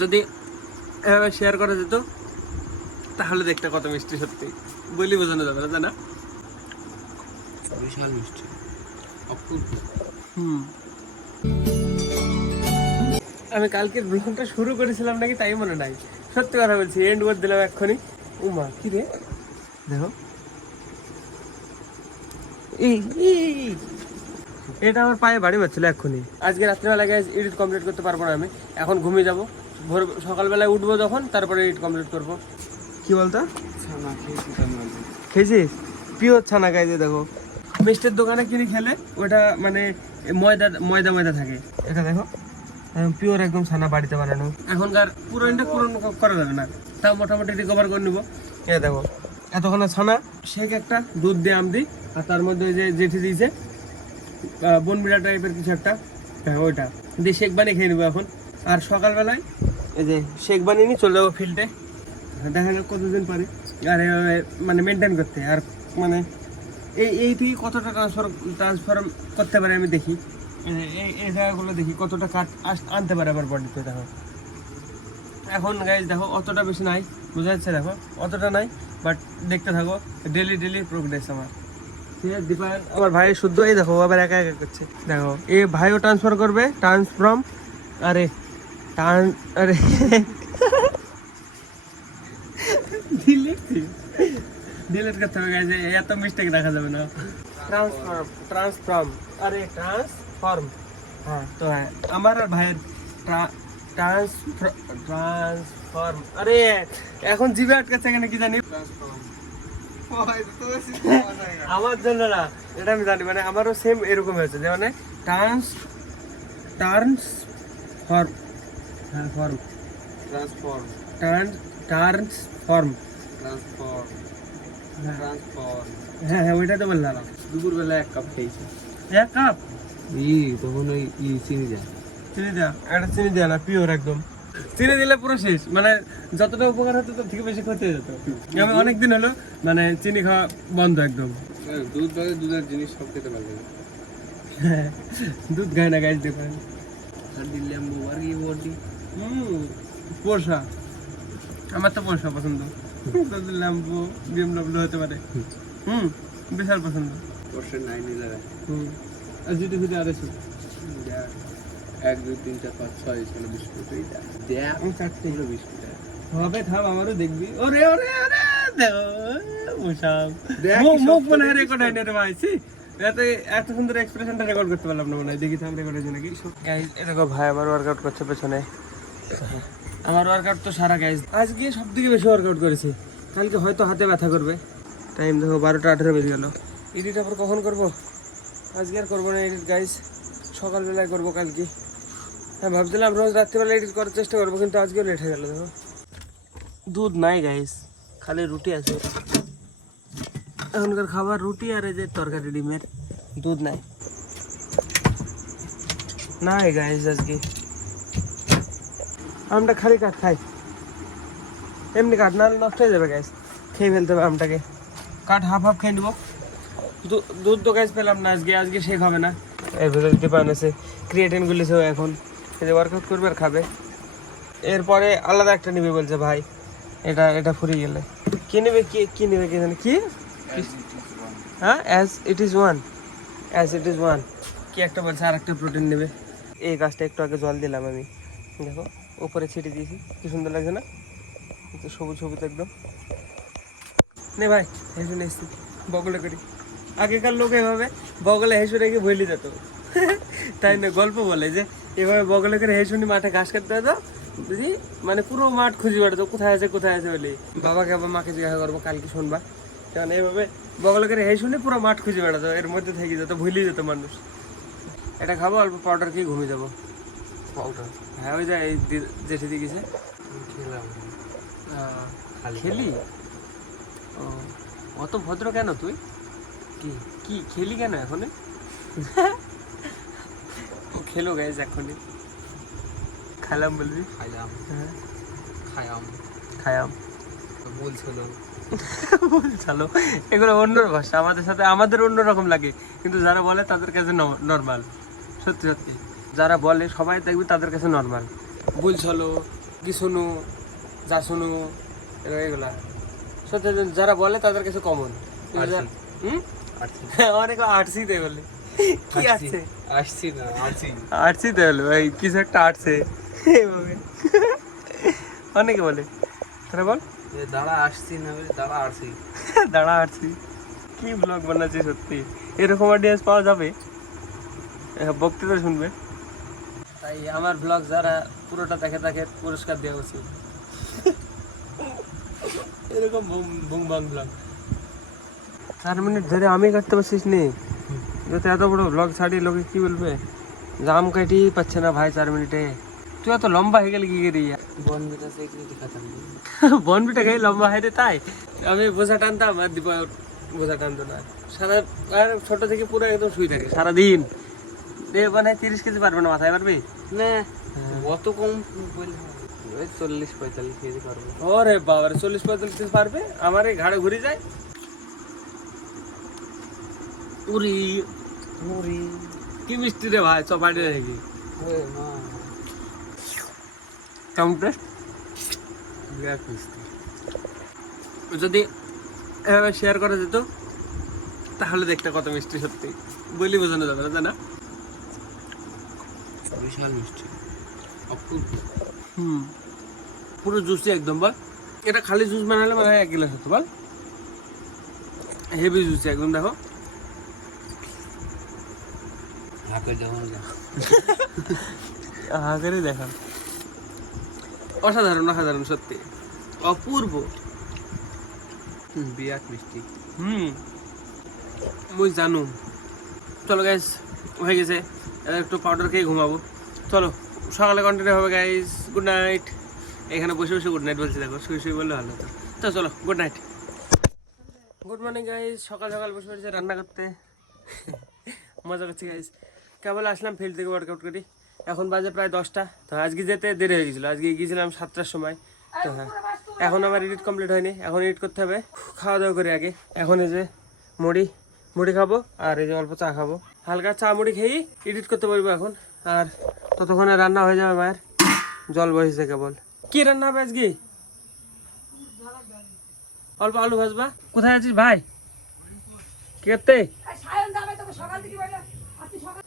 যদি এভাবে শেয়ার করা যেত তাহলে দেখতে কত মিষ্টি, সত্যি বলি বোঝানো যাবে না, তাই না? বিশাল মিষ্টি, অপূর্ব। আমি কালকের ব্লগটা শুরু করেছিলাম নাকি তাই মনে নাই, সত্যি কথা বলছি, এন্ড করে দিলাম এক্ষুনি। উমা কি রে, দেখো এটা আমার পায়ে বাড়ি মারছিল এক্ষুনি। আজকে রাত্রিবেলা এডিট কমপ্লিট করতে পারবো না আমি, এখন ঘুমিয়ে যাবো, ভোর সকালবেলায় উঠবো যখন তারপরে এডিট কমপ্লিট করবো। কি বলতো খেয়েছিস? পিওর ছানা খাইছে, দেখো মিষ্টির দোকানে কিনে খেলে ওটা মানে ময়দা ময়দা ময়দা থাকে, এটা দেখো পিওর একদম ছানা বাড়িতে বানানো। এখনকার পুরোটা পূরণ করা যাবে না, তাও মোটামুটি রিকভার করে নেবো। এ দেখো এতক্ষণ ছানা, শেক একটা, দুধ দিয়ে আম দিই, আর তার মধ্যে ওই যে জেঠি দিয়েছে বনবিড়া টাইপের কিছু একটা, হ্যাঁ ওইটা দিয়ে শেক বানিয়ে খেয়ে নেবো এখন। আর সকালবেলায় এই যে শেক বানিয়ে নিয়ে চলে যাবো ফিল্ডে, দেখা যাক কতদিন পারি আর মানে মেনটেন করতে, আর মানে এই থেকে কতটা ট্রান্সফর্ম করতে পারে আমি দেখি, এই জায়গাগুলো দেখি কতটা কাট আনতে পারে আমার বডিতে। দেখো এখন গাইজ দেখো অতটা বেশি নাই, বোঝা যাচ্ছে, দেখো অতটা নাই, বাট দেখতে থাকো ডেলি ডেলি প্রোগ্রেস আমার। দীপায়ন আমার ভাই শুদ্ধ, এই দেখো আবার একা একা করছে, দেখো এ ভাইও ট্রান্সফার করবে, ট্রান্সফর্ম, আরে আরে ডিলিট করতে হবে গাইজ, এত মিস্টেক রাখা যাবে না। ট্রান্সফর্ম আরে ট্রান্সফর্ম, হ্যাঁ তো হ্যাঁ আমার আর ভাইয়ের ট্রান্সফর্ম, আরে এখন জিভে আটকাচ্ছে কেন কি জানি, আমার জন্য না, এটা আমি জানি, মানে আমারও সেম এরকম হয়েছে, যে মানে ট্রান্সফর্ম, হ্যাঁ form, transform, transform, transform, transform. হ্যাঁ হ্যাঁ ওইটা তো বললাম। দুপুরবেলা 1 কাপ খেয়েছি। 1 কাপ তখন ওই চিনি দেয়, চিনি দেওয়া, একটা চিনি দেওয়া না, পিওর একদম। চিনি দিলে পুরো শেষ, মানে যতটা উপকার হতো তার থেকে বেশি ক্ষতি হয়ে যেত। আমি অনেকদিন হলো মানে চিনি খাওয়া বন্ধ একদম। দুধ বাদে দুধের জিনিস সব খেতে পারবে না। দুধ খায় না গাইজ, দেখেন আর লেম্বু আর কি বডি, পোষা, আমার তো পোষা পছন্দ, লেম্বু বিএমডব্লিউ হতে পারে, বিশাল পছন্দ। বর্ষের 9 নিলারে আর যেটা খুঁজে আর এসে 1 2 3 4 5 6 ছিল বিস্কুট, এইটা দেখ 4টে বিস্কুট হবে, থাম আমারও দেখবি। ওরে ওরে ওরে দেখো মুসাম, দেখ মুখ মনে হয় রেকর্ড হয়নি রে ভাই, এত সুন্দর এক্সপ্রেশনটা রেকর্ড করতে পারলাম না মনে হয়, দেখি থাম রেকর্ড হয়েছে নাকি। গাইজ এরকম ভাই আমার ওয়ার্কআউট করছে পেছনে, আমার ওয়ার্কআউট তো সারা গাইজ, আজকে সব থেকে বেশি ওয়ার্কআউট করেছি, কালকে হয়তো হাতে ব্যথা করবে। টাইম দেখো 12টা 18 বেজে গেল। এডিট আবার কখন করবো, আজকে আর করবো না এডিট গাইজ, সকালবেলায় করবো কালকে। হ্যাঁ ভাবছিলাম রোজ রাত্রিবেলা এডিট করার চেষ্টা করবো, কিন্তু আজকেও লেট হয়ে গেল। দেখো দুধ নাই গাইস, খালি রুটি আছে, এখনকার খাবার রুটি আর এই যে তরকারি ডিমের, দুধ নাই নাই গাইস। আজকে আমটা খালি কাঠ খাই, এমনি কাঠ না নষ্ট হয়ে যাবে গাইস, খেয়ে ফেলতে হবে আমটাকে, কাঠ হাফ হাফ খেয়ে নেবো। দুধ তো গাইস পেলাম না আজকে, আজকে শেক হবে না, এর ভেতরে ডিপান আছে, ক্রিয়েটিন গুলিছে এখন, ওয়ার্কআউট করবে আর খাবে, এরপরে আলাদা একটা নিবে বলছে ভাই, এটা ফুরিয়ে গেলে কি নেবে, কি নেবে কি জানি, কি হ্যাঁ অ্যাজ ইট ইজ ওয়ান কি একটা বলছে, আর একটা প্রোটিন নেবে। এই গাছটা একটু আগে জল দিলাম আমি, দেখো উপরে ছিটে দিয়েছি, কি সুন্দর লাগছে না, সবুজ সবুজ একদম। নে ভাই হেসু নিয়ে এসছি, বগলে করি, আগেকার লোক এভাবে বগলে হেসু রেখে ভইলে যেত, তাই না, গল্প বলে যে এভাবে বগলে করে হেসুনি মাঠে ঘাস কাটতে হতো, বুঝি মানে পুরো মাঠ খুঁজে বেড়াতো কোথায় আছে বলে, বাবাকে আবার মাকে জিজ্ঞাসা করবো কালকে শুনবা, কারণ এইভাবে বগলে করে হেসুনি পুরো মাঠ খুঁজে বেড়াতো, এর মধ্যে থেকে যেত, ভুলেই যেত মানুষ। এটা খাবো, অল্প পাউডার খেয়ে ঘুমিয়ে যাবো। পাউডার, হ্যাঁ ওই যে এই জেঠে দিয়ে গেছে, খেলাম খেলি, ও অত ভদ্র কেন তুই, কি কি খেলি কেন এখন, ও খেলো গাইজ এখনই, খাইলাম বলবি, খাইলাম, হ্যাঁ খায়াম বলছিল চলো, এগুলো অন্য ভাষা, আমাদের সাথে আমাদের অন্যরকম লাগে, কিন্তু যারা বলে তাদের কাছে নর্মাল, সত্যি সত্যি যারা বলে সবাই দেখবি তাদের কাছে নর্মাল, বলছলো কি শুনু যা শুনু এগুলা সত্যি যারা বলে তাদের কাছে কমন। অনেক আর্টসিতে বলে কি আছে আর্টসিতে বলে ভাই কিছু একটা আর্টসে অনেকে বলে তারা বল দাঁড়া আসছি না দাঁড়া আসছি দাঁড়া আর্টসি। কি ব্লগ বানাচ্ছে সত্যি, এরকম অডিয়েন্স পাওয়া যাবে, বক্তৃতা শুনবে। তাই আমার ব্লগ যারা পুরোটা দেখে তাকে পুরস্কার দেওয়া উচিত। এরকম বুম বাং ব্লগ 4 মিনিট ধরে আমি কাটতে পারছিস নি, যদি এত বড় ব্লগ ছাড়ি লোকে কি বলবে, জাম কাটি পাচ্ছে না ভাই 4 মিনিটে। তুই এত লম্বা হয়ে গেলি কি করি? বনবিটা সেক্রেটারি খাতাম বনবিটা গাই লম্বা হয় রে, তাই আমি বোঝা টানতাম আর দীপা বোঝা টানতো না। সারা আর ছোট থেকে পুরো একদম শুয়ে থাকে সারাদিন। মানে 30 কেজি পারবে না, মাথায় পারবি না অত কম বললে 40-45 কেজি পারবো। ওরে বাবারে 40-45 কেজি পারবে? আমার এই ঘাড়ে ঘুরে যায়। উরি উরি কি মিষ্টি রে ভাই, চপাটি রেখে কেমন টেস্ট, বিরাট মিষ্টি। যদি এভাবে শেয়ার করা যেত তাহলে দেখতে কত মিষ্টি, সত্যি বলি বোঝানো যাবে না, তাই না? বিশাল মিষ্টি, অপূর্ব। পুরো জুসি একদম। বল এটা খালি জুস বানালে মানে 1 গ্লাস হতো, বল হেভি জুসি একদম। দেখো হাঁকে দেখা, অসাধারণ অসাধারণ সত্যি অপূর্ব, বিরাট মিষ্টি। মুই জানু। চলো গাইস, হয়ে গেছে, এবার একটু পাউডার খেয়ে ঘুমাবো। চলো সকালে কন্টিনিউ হবে গাইস। Good night. এখানে বসে বসে গুড নাইট বলছি, দেখো শুয়ে শুয়ে বললে ভালো হতো। তো চলো good night. Good morning guys. সকাল সকাল বসে পড়েছে রান্না করতে, মজা করছি গাইস। কেবল আসলাম ফিল্ড থেকে ওয়ার্কআউট করি, এখন বাজে প্রায় 10টা। তো আজকে যেতে দেরি হয়ে গেছিলো, আজকে গিয়েছিলাম 7টার সময়। তো হ্যাঁ, এখন আমার এডিট কমপ্লিট হয়নি, এখন এডিট করতে হবে। খাওয়া দাওয়া করি আগে। এখন এই যে মুড়ি খাবো, আর এই যে অল্প চা খাবো। হালকা চা মুড়ি খেয়েই এডিট করতে পারবো এখন। আর ততক্ষণে রান্না হয়ে যাবে মায়ের, জল বসেছে কেবল। কি রান্না হবে আজকে? অল্প আলু ভাজবা। কোথায় আছিস ভাই? কি করতে?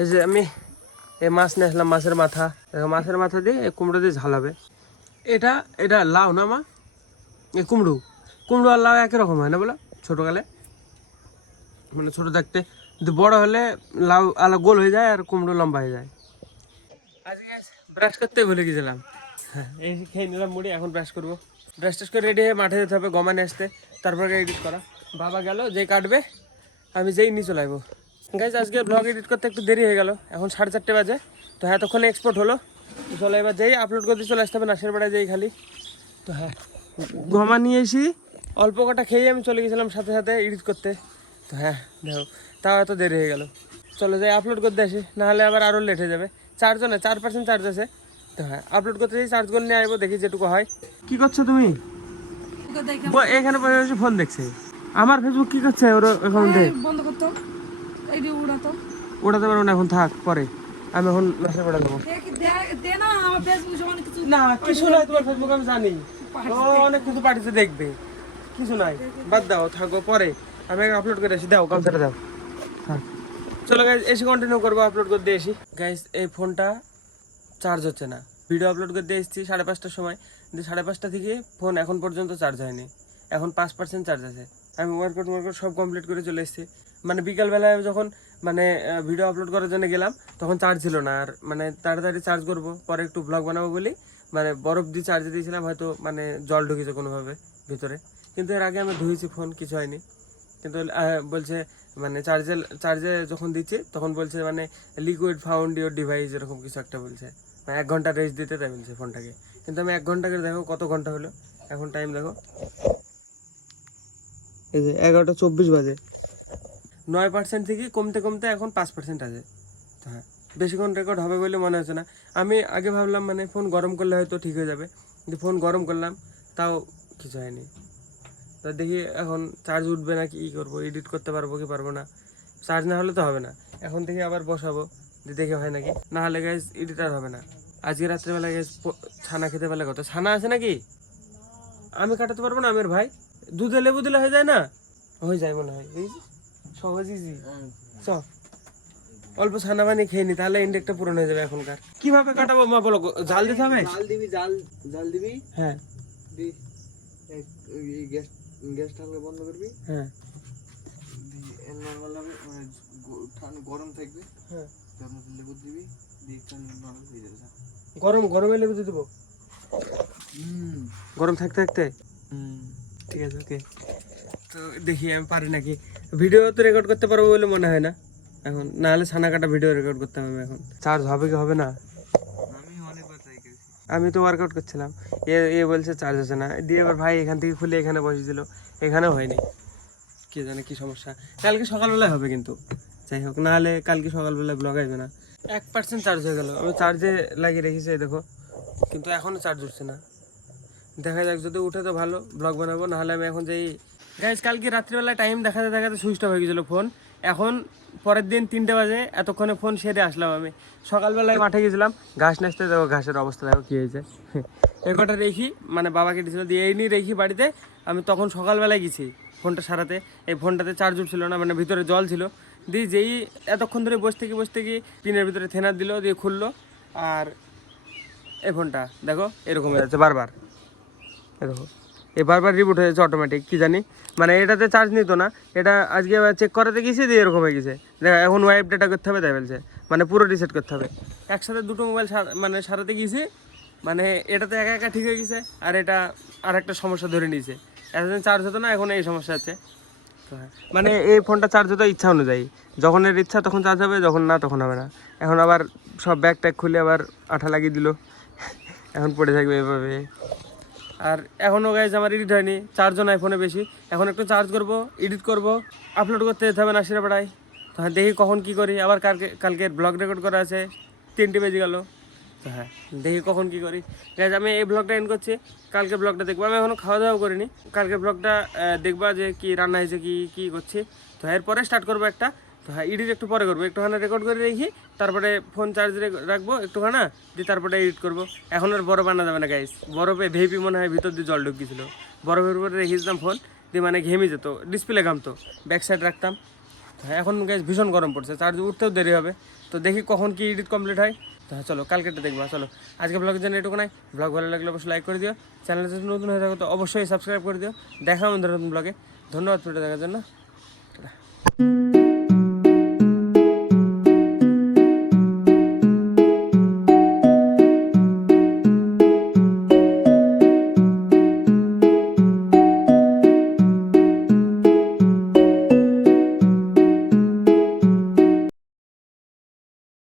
এই যে আমি এই মাছ নিয়ে আসলাম, মাছের মাথা। মাছের মাথা দিয়ে এই কুমড়ো দিয়ে ঝাল হবে। এটা এটা লাউ না মা? এই কুমড়ো আর লাউ একই রকম হয় না বলো? ছোটোকালে মানে ছোটো থাকতে, কিন্তু বড় হলে লাউ আলা গোল হয়ে যায় আর কুমড়ো লম্বা হয়ে যায়। আজকে ব্রাশ করতে ভুলে গেছিলাম। হ্যাঁ, এই খেয়ে নিলাম মুড়ি, এখন ব্রাশ করবো। ব্রাশ টাশ করে রেডি হয়ে মাঠে যেতে হবে গমানে আসতে, তারপরে এডিট করা। বাবা গেল, যেই কাটবে আমি যেই নিয়ে চলে আসবো। গাইজ আজকে ব্লগ এডিট করতে একটু দেরি হয়ে গেল, এখন 4:30 বাজে। তো হ্যাঁ, তখন এক্সপোর্ট হলো। তো চলো এবার যেই আপলোড করতে চলে আসতে হবে নাসের বেড়ায় যেই খালি। তো হ্যাঁ, গমা নিয়ে এসি, অল্প কটা খেয়ে আমি চলে গেছিলাম সাথে সাথে এডিট করতে। তো হ্যাঁ দেখো, তাও এত দেরি হয়ে গেল। চলো যাই আপলোড করতে আসি, নাহলে আবার আরও লেট হয়ে যাবে। 4% চার্জ আছে। তো হ্যাঁ, আপলোড করতে যাই, চার্জ করে নিয়ে আসবো, দেখি যেটুকু হয়। কি করছো তুমি? এখানে বসে বসে ফোন দেখছে। আমার ফেসবুক কি করছে ওর অ্যাকাউন্টে? বন্ধ করতো, ওটাতে পারবো না, এখন থাক, পরে আমি এখন মেসেজ করে দেবো। না কিছু নাই, তোমার ফেসবুক আমি জানি, ও অনেক কিছু পাঠিয়েছে, দেখবে কিছু নাই, বাদ দাও, থাকো, পরে আমি আপলোড করে আসি। দাও গামছাটা দাও। হ্যাঁ চলো গাইজ, এসে কন্টিনিউ করবো, আপলোড করতে এসি। গাইজ এই ফোনটা চার্জ হচ্ছে না, ভিডিও আপলোড করতে এসেছি 5:30টার সময়, কিন্তু 5:30 থেকে ফোন এখন পর্যন্ত চার্জ হয়নি, এখন 5% চার্জ আছে। আমি ওয়ার্কআউট সব কমপ্লিট করে চলে এসেছি। মানে বিকালবেলায় যখন মানে ভিডিও আপলোড করার জন্য গেলাম, তখন চার্জ ছিল না। আর মানে তাড়াতাড়ি চার্জ করবো, পরে একটু ব্লগ বানাবো বলি মানে বরফ দিয়ে চার্জে দিয়েছিলাম, হয়তো মানে জল ঢুকেছে কোনোভাবে ভিতরে। কিন্তু এর আগে আমি ধুয়েছি ফোন, কিছু হয়নি। কিন্তু বলছে মানে চার্জে যখন দিচ্ছি তখন বলছে মানে লিকুইড ফাউন্ড ইউর ডিভাইস, এরকম কিছু একটা বলছে। 1 ঘন্টা রেস্ট দিতে তাই বলছে ফোনটাকে। কিন্তু আমি 1 ঘন্টা করে দেখো কত ঘন্টা হলো, এখন টাইম দেখো, এই যে 11:24 বাজে। 9% থেকে কমতে কমতে এখন 5% আছে। হ্যাঁ, বেশিক্ষণ রেকর্ড হবে বলে মনে হচ্ছে না। আমি আগে ভাবলাম মানে ফোন গরম করলে হয়তো ঠিক হয়ে যাবে, কিন্তু ফোন গরম করলাম তাও কিছু হয়নি। তো দেখি এখন চার্জ উঠবে না, কি করবো, এডিট করতে পারবো কি পারবো না। চার্জ না হলে তো হবে না, এখন থেকে আবার বসাবো, দেখে হয় নাকি, না হলে গাইজ এডিট আর হবে না। আজকে রাত্রেবেলা গ্যাস ছানা খেতে পারলে কত, ছানা আছে নাকি? আমি কাটাতে পারবো না, আমের ভাই দুধে লেবু দিলে হয়ে যায় না? হয়ে যায় মনে হয়, সহজ ইজি। চ অল্প ছানা বানিয়ে খেয়ে নি, তাহলে ইন্ডেক্সটা পূরণ হয়ে যাবে এখনকার। কিভাবে কাটাবো মা বলো, জাল দিতে হবে? জাল দিবি, জাল দিবি, হ্যাঁ দি এই গ্যাসটা হালকা বন্ধ করবি, হ্যাঁ নর্মাল হবে, মানে গরম থাকবে, হ্যাঁ। তার মধ্যে লেবু দিবি, দিয়ে নরমাল হয়ে যাবে। গরমে লেবু দিয়ে দেবো, হুম গরম থাকতে থাকতে। ঠিক আছে ওকে। তো দেখি আমি পারি নাকি, ভিডিও তো রেকর্ড করতে পারবো বলে মনে হয় না এখন, না হলে ছানা কাটা ভিডিও রেকর্ড করতে হবে এখন। চার্জ হবে কি হবে না, আমি অনেকবার ট্রাই করেছি। আমি তো ওয়ার্কআউট করছিলাম, এ বলছে চার্জ হচ্ছে না, দিয়ে এবার ভাই এখান থেকে খুলে এখানে বসে দিল, এখানেও হয়নি, কে জানে কি সমস্যা। কালকে সকালবেলায় হবে কিন্তু, যাই হোক, না হলে কালকে সকালবেলায় ব্লগ আসবে না। 1% চার্জ হয়ে গেল, আমি চার্জে লাগিয়ে রেখেছি এই দেখো, কিন্তু এখনও চার্জ উঠছে না। দেখা যাক, যদি উঠে তো ভালো, ব্লগ বানাবো, নাহলে আমি এখন যাই। গাইজ কালকে রাত্রিবেলা টাইম দেখাতে দেখাতে সুইচ অফ হয়ে গেছিলো ফোন, এখন পরের দিন 3টে বাজে, এতক্ষণে ফোন সেরে আসলাম আমি। সকালবেলায় মাঠে গেছিলাম ঘাস নাচতে, দেখো ঘাসের অবস্থা দেখো কী হয়েছে। এর কটা রেখি, মানে বাবাকে দিয়েছিল, দিয়ে এই নিয়ে রেখি বাড়িতে। আমি তখন সকালবেলায় গেছি ফোনটা সারাতে, এই ফোনটাতে চার্জ উঠছিল না, মানে ভিতরে জল ছিল। দিয়ে যেই এতক্ষণ ধরে বসে থেকে পিনের ভিতরে থেনার দিল, দিয়ে খুললো, আর এই ফোনটা দেখো এরকম হয়ে যাচ্ছে বারবার, দেখো এ বারবার রিবুট হয়ে যাচ্ছে অটোমেটিক, কী জানি, মানে এটাতে চার্জ নিত না, এটা আজকে চেক করাতে গেছি, দিয়ে এরকম হয়ে গেছে। দেখো এখন ওয়াইপ ডেটা করতে হবে, তাই বলছে, মানে পুরো রিসেট করতে হবে। একসাথে দুটো মোবাইল মানে সারাতে গিয়েছি, মানে এটাতে একা একা ঠিক হয়ে গেছে, আর এটা আর একটা সমস্যা ধরে নিয়েছে, এতদিন চার্জ হতো না, এখন এই সমস্যা আছে। মানে এই ফোনটা চার্জ হতো ইচ্ছা অনুযায়ী, যখন এর ইচ্ছা তখন চার্জ হবে, যখন না তখন হবে না। এখন আবার সব ব্যাগ ট্যাগ খুলে আবার আঠা লাগিয়ে দিল, এখন পড়ে থাকবে এভাবে। আর এখনও গাইজ আমার এডিট হয়নি, চার্জও নাই ফোনে বেশি, এখন একটু চার্জ করব, এডিট করব, আপলোড করতে যেতে হবে নাসিরাপাড়ায়। তো হ্যাঁ, দেখি কখন কি করি, আবার কালকে ব্লগ রেকর্ড করা আছে, 3টে বেজে গেল। তো হ্যাঁ, দেখি কখন কি করি। গাইজ আমি এই ব্লগটা এন্ড করছি, কালকে ব্লগটা দেখবো, আমি এখনও খাওয়া দাওয়া করিনি, কালকে ব্লগটা দেখবা যে কি রান্না হয়েছে, কি করছি। তো এরপরে স্টার্ট করবো একটা। তো হ্যাঁ, এডিট একটু পরে করবো, একটুখানি রেকর্ড করে রেখি, তারপরে ফোন চার্জে রাখবো একটুখানা, দিয়ে তারপরে এডিট করবো। এখন আর বরফ আনা যাবে না গাইস, বরফে ভেপি মনে হয় ভিতর দিয়ে জল ঢুকিয়েছিল, বরফের উপরে রেখে দিতাম ফোন, দিয়ে মানে ঘেমে যেত, ডিসপ্লে ঘামতো, ব্যাক সাইড রাখতাম। হ্যাঁ, এখন গাইস ভীষণ গরম পড়ছে, চার্জ উঠতেও দেরি হবে। তো দেখি কখন কি এডিট কমপ্লিট হয়। তো হ্যাঁ চলো, কালকেটা দেখবো। চলো আজকে ব্লগের জন্য এটুকু নাই, ব্লগ ভালো লাগলে অবশ্যই লাইক করে দিও, চ্যানেলে যদি নতুন হয়ে থাকো তো অবশ্যই সাবস্ক্রাইব করে দিও। দেখা আমাদের নতুন ব্লগে, ধন্যবাদ ভিডিও দেখার জন্য।